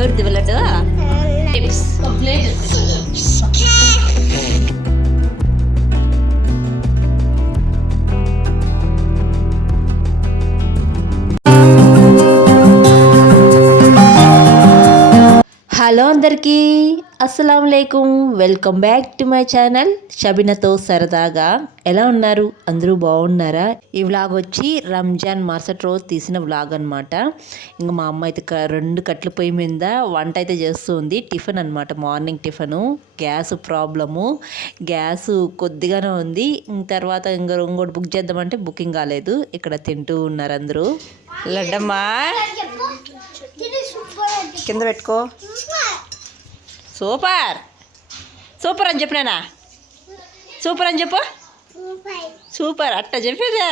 ఎవరిది laddu tips hello అందరికీ అస్సలం వాలేకుం welcome back to my channel షబీనాతో సరదాగా. ఎలా ఉన్నారు? అందరూ బాగున్నారా? ఈ వ్లాగ్ వచ్చి రంజాన్ మరుసటి రోజు తీసిన వ్లాగ్ అనమాట. ఇంకా మా అమ్మ అయితే 2 కట్ల పొయ్యి మీద వంట అయితే చేస్తుంది. టిఫిన్ అనమాట, morning tiffin. Gas problem, gas కొద్దిగానే ఉంది. తర్వాత ఇంకోటి బుక్ చేద్దామంటే బుకింగ్ కాలేదు. ఇక్కడ తింటూ ఉన్నారు అందరూ. లడ్డమ్మా కింద పెట్టుకో. సూపర్ సూపర్ అని చెప్పినానా? సూపర్ అని చెప్పు. సూపర్ అట్ట చెప్పేదా?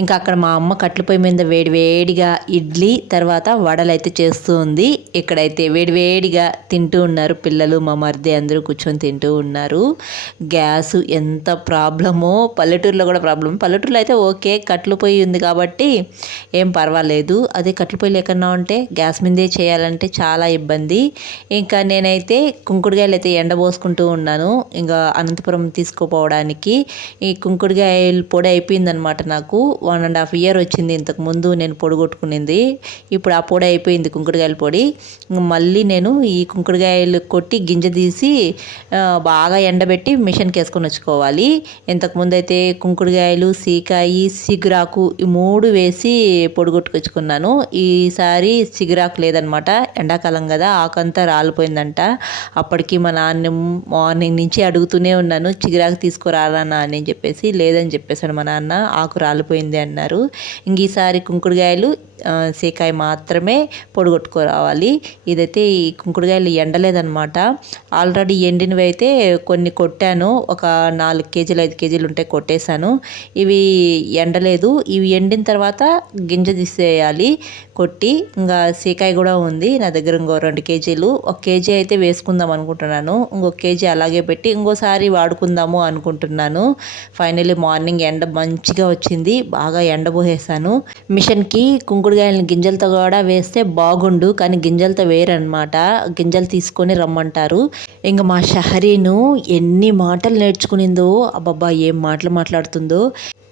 ఇంకా అక్కడ మా అమ్మ కట్ల పొయ్యి మీద వేడివేడిగా ఇడ్లీ తర్వాత వడలు అయితే చేస్తూ ఉంది. ఇక్కడైతే వేడివేడిగా తింటూ ఉన్నారు పిల్లలు, మా మరిది అందరూ కూర్చొని తింటూ ఉన్నారు. గ్యాస్ ఎంత ప్రాబ్లమో, పల్లెటూరులో కూడా ప్రాబ్లం. పల్లెటూరులో అయితే ఓకే, కట్ల పొయ్యి ఉంది కాబట్టి ఏం పర్వాలేదు. అదే కట్ల పొయ్యి లేకన్నా ఉంటే గ్యాస్ మీదే చేయాలంటే చాలా ఇబ్బంది. ఇంకా నేనైతే కుంకుడుకాయలు అయితే ఎండబోసుకుంటూ ఉన్నాను. ఇంకా అనంతపురం తీసుకుపోవడానికి. ఈ కుంకుడుకాయలు పొడి అయిపోయిందనమాట. నాకు 1.5 year వచ్చింది. ఇంతకుముందు నేను పొడి కొట్టుకునింది. ఇప్పుడు ఆ పొడి అయిపోయింది, కుంకుడుకాయల పొడి. మళ్ళీ నేను ఈ కుంకుడుకాయలు కొట్టి గింజ తీసి బాగా ఎండబెట్టి మిషన్కి వేసుకొని వచ్చుకోవాలి. ఇంతకుముందు అయితే కుంకుడుకాయలు, సీకాయి, సిగురాకు ఈ 3 వేసి పొడి కొట్టుకొచ్చుకున్నాను. ఈసారి సిగురాకు లేదనమాట, ఎండాకాలం కదా, ఆకంతా రాలిపోయిందంట. అప్పటికి మా నాన్న మార్నింగ్ నుంచి అడుగుతూనే ఉన్నాను, చిగురాకు తీసుకురానా అని చెప్పేసి. లేదని చెప్పేసాడు మా నాన్న, ఆకు రాలిపోయింది అన్నారు. ఇంక ఈసారి కుంకుడుకాయలు, సీకాయ మాత్రమే పొడిగొట్టుకురావాలి. ఇదైతే ఈ కుంకుడుకాయలు ఎండలేదనమాట. ఆల్రెడీ ఎండినవి అయితే కొన్ని కొట్టాను, ఒక 4 kgs 5 kgs ఉంటే కొట్టేశాను. ఇవి ఎండలేదు. ఇవి ఎండిన తర్వాత గింజ తీసేయాలి కొట్టి. ఇంకా సీకాయ కూడా ఉంది నా దగ్గర, ఇంకో 2 kgs. 1 kg అయితే వేసుకుందాం అనుకుంటున్నాను. ఇంకొక kg అలాగే పెట్టి ఇంకోసారి వాడుకుందాము అనుకుంటున్నాను. ఫైనల్లీ మార్నింగ్ ఎండ మంచిగా వచ్చింది, బాగా ఎండబోసేసాను. మిషన్కి కుంకుడుకాయలని గింజలతో కూడా వేస్తే బాగుండు, కానీ గింజలతో వేరనమాట. గింజలు తీసుకొని రమ్మంటారు. ఇంకా మా షహరీను ఎన్ని మాటలు నేర్చుకునిందో, అబ్బబ్బా ఏం మాటలు మాట్లాడుతుందో.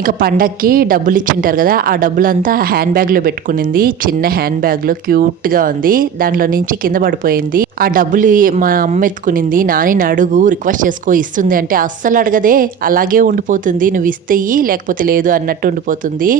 ఇంకా పండక్కి డబ్బులు ఇచ్చింటారు కదా, ఆ డబ్బులంతా హ్యాండ్ బ్యాగ్లో పెట్టుకునింది. చిన్న హ్యాండ్ బ్యాగ్లో క్యూట్గా ఉంది. దాంట్లో నుంచి కింద పడిపోయింది. ఆ డబ్బులు మా అమ్మ ఎత్తుకునింది. నాని అడుగు, రిక్వెస్ట్ చేసుకో, ఇస్తుంది అంటే అస్సలు అడగదే, అలాగే ఉండిపోతుంది. నువ్వు ఇస్తే లేకపోతే లేదు అన్నట్టు ఉండిపోతుంది.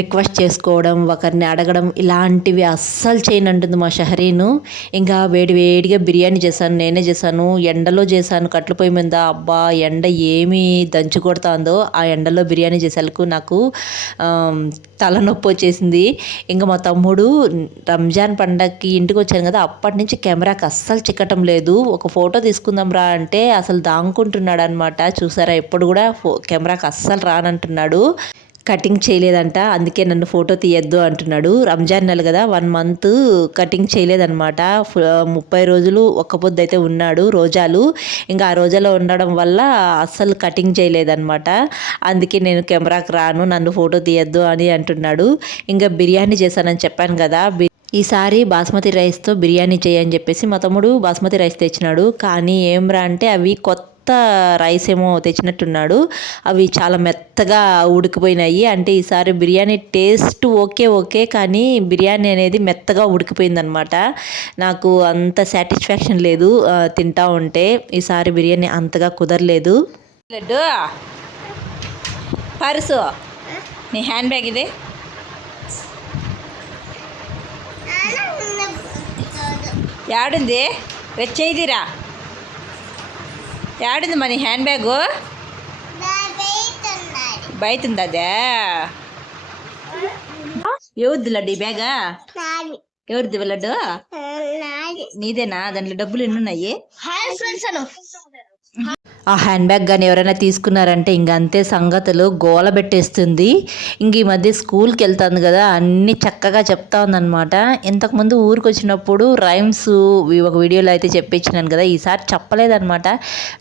రిక్వెస్ట్ చేసుకోవడం, ఒకరిని అడగడం ఇలాంటివి అస్సలు చేయనంటుంది మా షహరీను. ఇంకా వేడివేడిగా బిర్యానీ చేశాను, నేనే చేశాను. ఎండలో చేశాను, కట్ల పొయ్యి మీద. అబ్బా ఎండ ఏమి దంచి కొడుతుందో. ఆ ఎండలో బిర్యానీ చేశాను. నాకు తలనొప్పి వచ్చేసింది. ఇంకా మా తమ్ముడు రంజాన్ పండగకి ఇంటికి వచ్చాను కదా, అప్పటి నుంచి కెమెరాకి అస్సలు చిక్కటం లేదు. ఒక ఫోటో తీసుకుందాం రా అంటే అసలు దాంకుంటున్నాడు అనమాట. చూసారా, ఎప్పుడు కూడా కెమెరాకి అస్సలు రానంటున్నాడు. కటింగ్ చేయలేదంట, అందుకే నన్ను ఫోటో తీయద్దు అంటున్నాడు. రంజాన్ నెల కదా, 1 month కటింగ్ చేయలేదన్నమాట. 30 రోజులు ఒక్క పొద్దు అయితే ఉన్నాడు, రోజాలు. ఇంకా ఆ రోజాలో ఉండడం వల్ల అస్సలు కటింగ్ చేయలేదన్నమాట. అందుకే నేను కెమెరాకి రాను, నన్ను ఫోటో తీయద్దు అని అంటున్నాడు. ఇంకా బిర్యానీ చేశానని చెప్పాను కదా, ఈసారి బాస్మతి రైస్తో బిర్యానీ చేయని చెప్పేసి మా తమ్ముడు బాస్మతి రైస్ తెచ్చినాడు. కానీ ఏం రా అంటే అవి కొత్త రైస్ ఏమో తెచ్చినట్టున్నాడు. అవి చాలా మెత్తగా ఉడికిపోయినాయి. అంటే ఈసారి బిర్యానీ టేస్ట్ ఓకే కానీ బిర్యానీ అనేది మెత్తగా ఉడికిపోయిందనమాట. నాకు అంత సాటిస్ఫాక్షన్ లేదు తింటా ఉంటే. ఈసారి బిర్యానీ అంతగా కుదరలేదు. లడ్డు పర్సు, నీ హ్యాండ్ బ్యాగ్ ఇదే. యాడుంది? వచ్చేదిరా, యాడుంది మన హ్యాండ్ బ్యాగు? బయట ఉంది. అదే ఎవరిది లడ్డు ఈ బ్యాగా? ఎవరిది లడ్డు? నీదేనా? దాంట్లో డబ్బులు ఎన్ని ఉన్నాయి? ఆ హ్యాండ్ బ్యాగ్ కానీ ఎవరైనా తీసుకున్నారంటే ఇంక అంతే సంగతులు గోల పెట్టేస్తుంది. ఇంక ఈ మధ్య స్కూల్కి వెళ్తుంది కదా, అన్నీ చక్కగా చెప్తా ఉందన్నమాట. ఇంతకుముందు ఊరికి వచ్చినప్పుడు రైమ్స్ ఒక వీడియోలో అయితే చెప్పించినాను కదా, ఈసారి చెప్పలేదన్నమాట.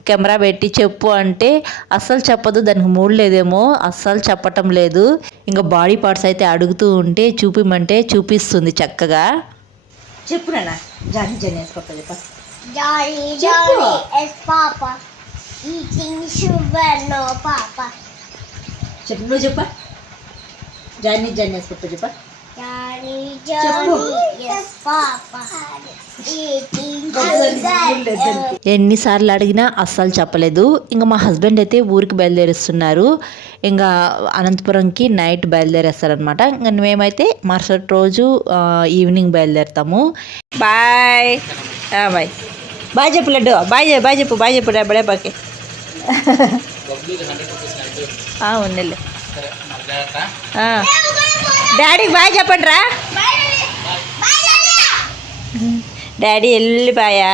కెమెరా పెట్టి చెప్పు అంటే అస్సలు చెప్పదు, దానికి మూడు లేదేమో, అస్సలు చెప్పటం లేదు. ఇంకా బాడీ పార్ట్స్ అయితే అడుగుతూ ఉంటే చూపిమంటే చూపిస్తుంది చక్కగా. చెప్పు నాన్న, జాని జాని వేసుకో చెప్ప. Johnny, Johnny is Papa. Eating sugar, no Papa. చెప్పు, నువ్వు చెప్ప. జాని జాని వేసుకో చెప్ప. Johnny, Johnny is Papa. Eating sugar. ఎన్నిసార్లు అడిగినా అస్సలు చెప్పలేదు. ఇంకా మా హస్బెండ్ అయితే ఊరికి బయలుదేరిస్తున్నారు. ఇంకా అనంతపురంకి నైట్ బయలుదేరేస్తారనమాట. ఇంకా మేమైతే మరుసటి రోజు ఈవినింగ్ బయలుదేరుతాము. బాయ్ బాయ్ బాయ్ చెప్పు లడ్డు, బాయ్ బాయ్ చెప్పు, బాయ్ చెప్పు బడే బాకి ఉన్నలే. డాడీకి బాయ్ చెప్పండి రా. డాడీ వెళ్ళిపోయా.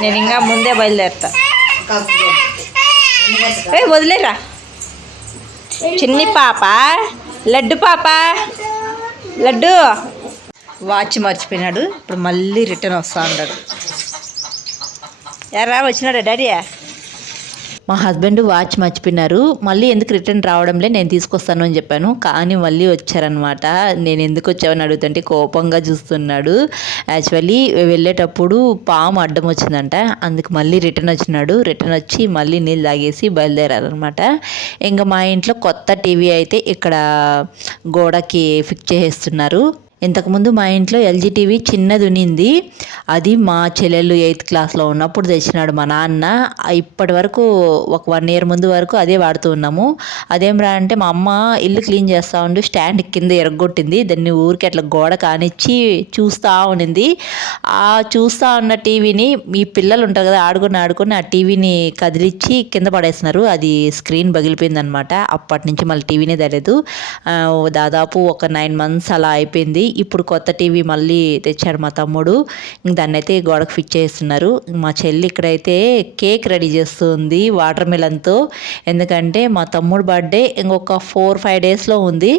నేను ఇంకా ముందే బయలుదేరుతా. వదిలేరా చిన్ని పాప, లడ్డు పాప, లడ్డు. వాచ్ మర్చిపోయినాడు, ఇప్పుడు మళ్ళీ రిటర్న్ వస్తా ఉన్నాడు. ఎరా వచ్చినాడా డాడీ? మా హస్బెండ్ వాచ్ మర్చిపోయినారు. మళ్ళీ ఎందుకు రిటర్న్ రావడంలే, నేను తీసుకొస్తాను అని చెప్పాను, కానీ మళ్ళీ వచ్చారనమాట. నేను ఎందుకు వచ్చావని అడుగుతుంటే కోపంగా చూస్తున్నాడు. యాక్చువల్లీ వెళ్ళేటప్పుడు పాము అడ్డం వచ్చిందంట, అందుకు మళ్ళీ రిటర్న్ వచ్చినాడు. రిటర్న్ వచ్చి మళ్ళీ నీళ్ళు తాగేసి బయలుదేరారనమాట. ఇంకా మా ఇంట్లో కొత్త టీవీ అయితే ఇక్కడ గోడకి ఫిక్స్ చేసేస్తున్నారు. ఇంతకుముందు మా ఇంట్లో ఎల్జీ టీవీ చిన్నది ఉన్నింది, అది మా చెల్లెళ్ళు 8th క్లాస్లో ఉన్నప్పుడు తెచ్చినాడు మా నాన్న. ఇప్పటి వరకు ఒక 1 year ముందు వరకు అదే వాడుతూ ఉన్నాము. అదేం రా అంటే మా అమ్మ ఇల్లు క్లీన్ చేస్తూ ఉండి స్టాండ్ కింద ఎరగొట్టింది, దాన్ని ఊరికి అట్లా గోడ కానిచ్చి చూస్తూ ఉన్నింది. ఆ చూస్తూ ఉన్న టీవీని మీ పిల్లలు ఉంటారు కదా, ఆడుకొని ఆ టీవీని కదిలిచ్చి కింద పడేస్తున్నారు. అది స్క్రీన్ పగిలిపోయిందనమాట. అప్పటి నుంచి మళ్ళీ టీవీనే తెలియదు. దాదాపు ఒక 9 months అలా అయిపోయింది. ఇప్పుడు కొత్త టీవీ మళ్ళీ తెచ్చాడు మా తమ్ముడు. దాన్ని అయితే గోడకు ఫిట్ చేస్తున్నారు. మా చెల్లి ఇక్కడైతే కేక్ రెడీ చేస్తుంది వాటర్ మిలన్తో. ఎందుకంటే మా తమ్ముడు బర్త్డే ఇంకొక 4-5 daysలో ఉంది.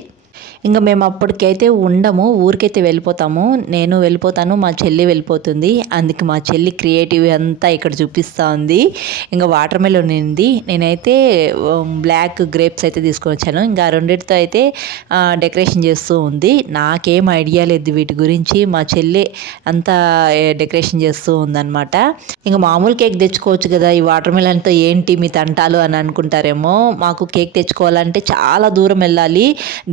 ఇంకా మేము అప్పటికైతే ఉండము, ఊరికైతే వెళ్ళిపోతాము. నేను వెళ్ళిపోతాను, మా చెల్లి వెళ్ళిపోతుంది. అందుకే మా చెల్లి క్రియేటివ్ అంతా ఇక్కడ చూపిస్తూ ఉంది. ఇంకా వాటర్ మెలన్ ఉంది, నేనైతే బ్లాక్ గ్రేప్స్ అయితే తీసుకొని వచ్చాను. ఇంకా రెండింటితో అయితే డెకరేషన్ చేస్తూ ఉంది. నాకేం ఐడియా లేదు వీటి గురించి, మా చెల్లి అంతా డెకరేషన్ చేస్తూ ఉందన్నమాట. ఇంకా మామూలు కేక్ తెచ్చుకోవచ్చు కదా, ఈ వాటర్ మెలన్తో ఏంటి మీ తంటాలు అని అనుకుంటారేమో. మాకు కేక్ తెచ్చుకోవాలంటే చాలా దూరం వెళ్ళాలి,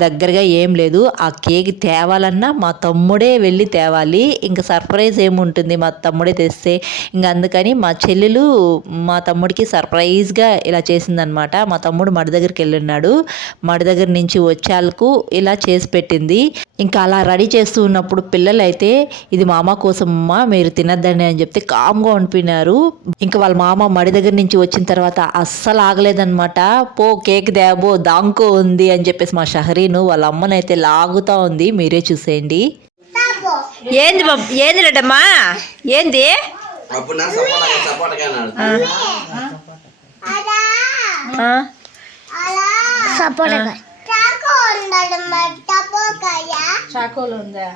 దగ్గరగా ఏం లేదు. ఆ కేక్ తేవాలన్నా మా తమ్ముడే వెళ్ళి తేవాలి. ఇంకా సర్ప్రైజ్ ఏముంటుంది మా తమ్ముడే తెస్తే. ఇంకా అందుకని మా చెల్లెలు మా తమ్ముడికి సర్ప్రైజ్గా ఇలా చేసిందనమాట. మా తమ్ముడు మడి దగ్గరికి వెళ్ళున్నాడు, మడి దగ్గర నుంచి వచ్చేళ్ళకు ఇలా చేసి పెట్టింది. ఇంకా అలా రెడీ చేస్తూ ఉన్నప్పుడు పిల్లలు అయితే ఇది మామ కోసం అమ్మ, మీరు తినద్దండి అని చెప్తే కామ్గా ఉండిపోయినారు. ఇంకా వాళ్ళ మామ మడి దగ్గర నుంచి వచ్చిన తర్వాత అస్సలు ఆగలేదనమాట. పో కేక్ దేబో దాంకో ఉంది అని చెప్పేసి మా షహరీను వాళ్ళ అమ్మనైతే లాగుతూ ఉంది. మీరే చూసేయండి. ఏంది ఏంది రెడ్డమ్మా, ఏంది చాకోలు ఉందా,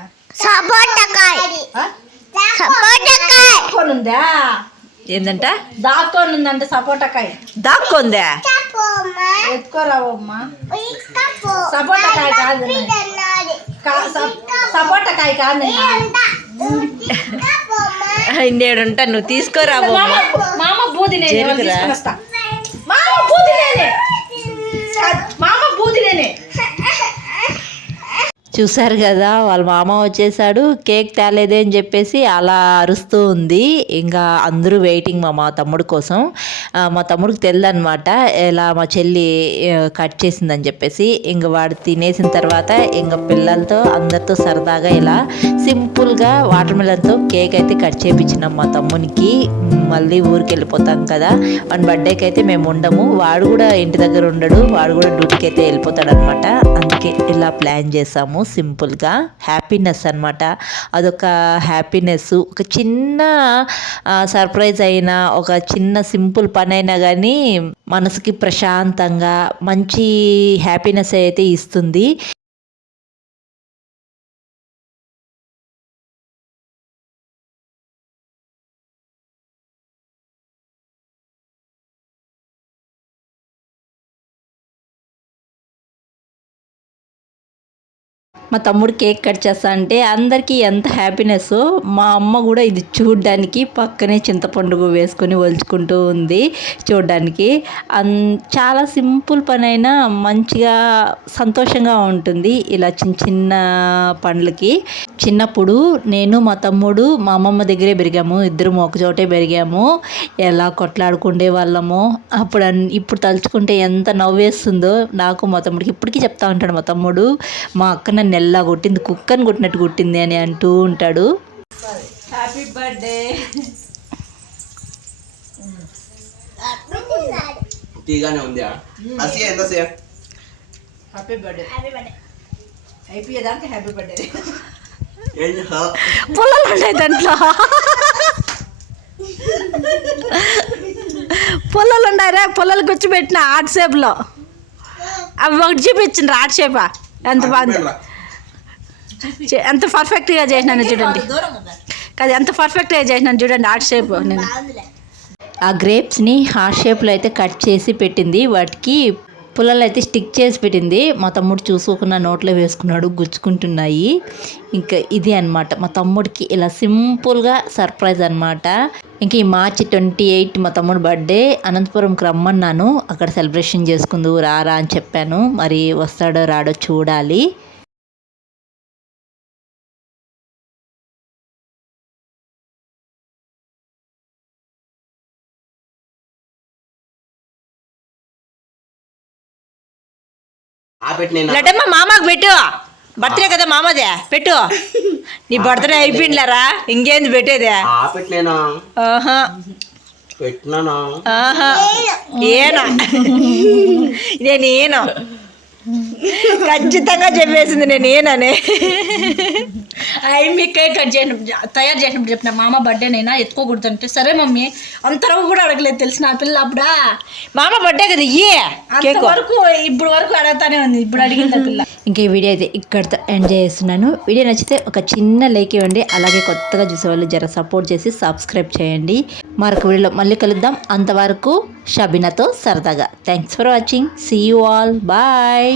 ఉందా ఏందంట దాక్కోనుందంట, సపోటాకాయ దాక్కుందా, ఎత్తుకోరావమ్మా. సపోటాకాయ కాదు, సపోటాకాయ కాదు, ఇండేడుంటా, నువ్వు తీసుకోరావమ్మా. మామ బూదినే, మామ బూదినే, మామ బూదినే. చూసారు కదా, వాళ్ళ మామ వచ్చేసాడు, కేక్ తేలేదే అని చెప్పేసి అలా అరుస్తూ ఉంది. ఇంకా అందరూ వెయిటింగ్ మా తమ్ముడు కోసం. మా తమ్ముడికి తెలియదనమాట ఇలా మా చెల్లి కట్ చేసిందని చెప్పేసి. ఇంక వాడు తినేసిన తర్వాత ఇంకా పిల్లలతో అందరితో సరదాగా ఇలా సింపుల్గా వాటర్ మిలన్తో కేక్ అయితే కట్ చేయించినాం మా తమ్మునికి. మళ్ళీ ఊరికి వెళ్ళిపోతాం కదా, వాడి బర్త్డేకి అయితే మేము ఉండము, వాడు కూడా ఇంటి దగ్గర ఉండడు, వాడు కూడా డ్యూటీకి అయితే వెళ్ళిపోతాడు అనమాట. అందుకే ఇలా ప్లాన్ చేసాము సింపుల్గా. హ్యాపీనెస్ అనమాట. అదొక హ్యాపీనెస్. ఒక చిన్న సర్ప్రైజ్ అయినా, ఒక చిన్న సింపుల్ పని అయినా కానీ మనసుకి ప్రశాంతంగా మంచి హ్యాపీనెస్ అయితే ఇస్తుంది. మా తమ్ముడు కేక్ కట్ చేస్తా అంటే అందరికీ ఎంత హ్యాపీనెస్. మా అమ్మ కూడా ఇది చూడ్డానికి పక్కనే చింతపండు వేసుకొని ఒలుచుకుంటూ ఉంది చూడ్డానికి. చాలా సింపుల్ పని అయినా మంచిగా సంతోషంగా ఉంటుంది ఇలా చిన్న చిన్న పండ్లకి. చిన్నప్పుడు నేను మా తమ్ముడు మా అమ్మమ్మ దగ్గరే పెరిగాము. ఇద్దరం ఒక చోటే పెరిగాము. ఎలా కొట్లాడుకుండే వాళ్ళము. ఇప్పుడు తలుచుకుంటే ఎంత నవ్వేస్తుందో నాకు. మా తమ్ముడికి ఇప్పటికీ చెప్తా ఉంటాడు మా తమ్ముడు, మా అక్క నన్ను ఎలా కొట్టింది, కుక్కని కొట్టినట్టు కొట్టింది అని అంటూ ఉంటాడు. Happy birthday. తీగానే ఉంది. హ్యాపీ బర్త్డే అయిపోయేదాకా హ్యాపీ బర్త్డే. పొలాలు ఉన్నాయి దాంట్లో, పొలాలు ఉన్నారా, పొలాలు కూర్చోబెట్టిన ఆర్ట్ షేప్లో. అవి ఒకటి చూపించిండ్రు ఆర్ట్ షేపా. ఎంత బాగుంది, ఎంత పర్ఫెక్ట్గా చేసినాను చూడండి. కాదు ఎంత పర్ఫెక్ట్గా చేసినాను చూడండి ఆర్ట్ షేప్. నేను ఆ గ్రేప్స్ని హార్ట్ షేప్లో అయితే కట్ చేసి పెట్టింది. వాటికి పుల్లలు అయితే స్టిక్ చేసి పెట్టింది. మా తమ్ముడు చూసుకోకుండా నోట్లో వేసుకున్నాడు, గుచ్చుకుంటున్నాయి. ఇంకా ఇది అనమాట మా తమ్ముడికి ఇలా సింపుల్గా సర్ప్రైజ్ అనమాట. ఇంక ఈ మార్చి 28 మా తమ్ముడు బర్త్డే. అనంతపురంకి రమ్మన్నాను, అక్కడ సెలబ్రేషన్ చేసుకుందు రారా అని చెప్పాను. మరి వస్తాడో రాడో చూడాలి. లడ్డమ్మ మామకు పెట్టు, బర్త్డే కదా మామదే పెట్టు. నీ బర్త్డే అయిపోయిందిలేరా, ఇంకేంది పెట్టేదే. ఆహా ఆహా ఏనా నేను ఖచ్చితంగా చెప్పేసింది నేను ఏనని. అవి మీ కేక్ కట్ చేసిన తయారు చేసినప్పుడు చెప్పిన మామ బర్త్డే నైనా ఎత్తుకోకూడదు అంటే, సరే మమ్మీ అంతవరకు కూడా అడగలేదు తెలిసిన ఆ పిల్ల అప్పుడా. మామ బర్త్డే కదా ఇయ్యే అంతవరకు ఇప్పుడు వరకు అడగతానే ఉంది, ఇప్పుడు అడిగింది ఆ పిల్ల. ఇంకా ఈ వీడియో అయితే ఇక్కడితో ఎంజాయ్ చేస్తున్నాను. వీడియో నచ్చితే ఒక చిన్న లైక్ ఇవ్వండి. అలాగే కొత్తగా చూసేవాళ్ళు జర సపోర్ట్ చేసి సబ్స్క్రైబ్ చేయండి. మరొక వీడియోలో మళ్ళీ కలుద్దాం. అంతవరకు షబీనాతో సరదాగా. Thanks for watching. See you all. Bye.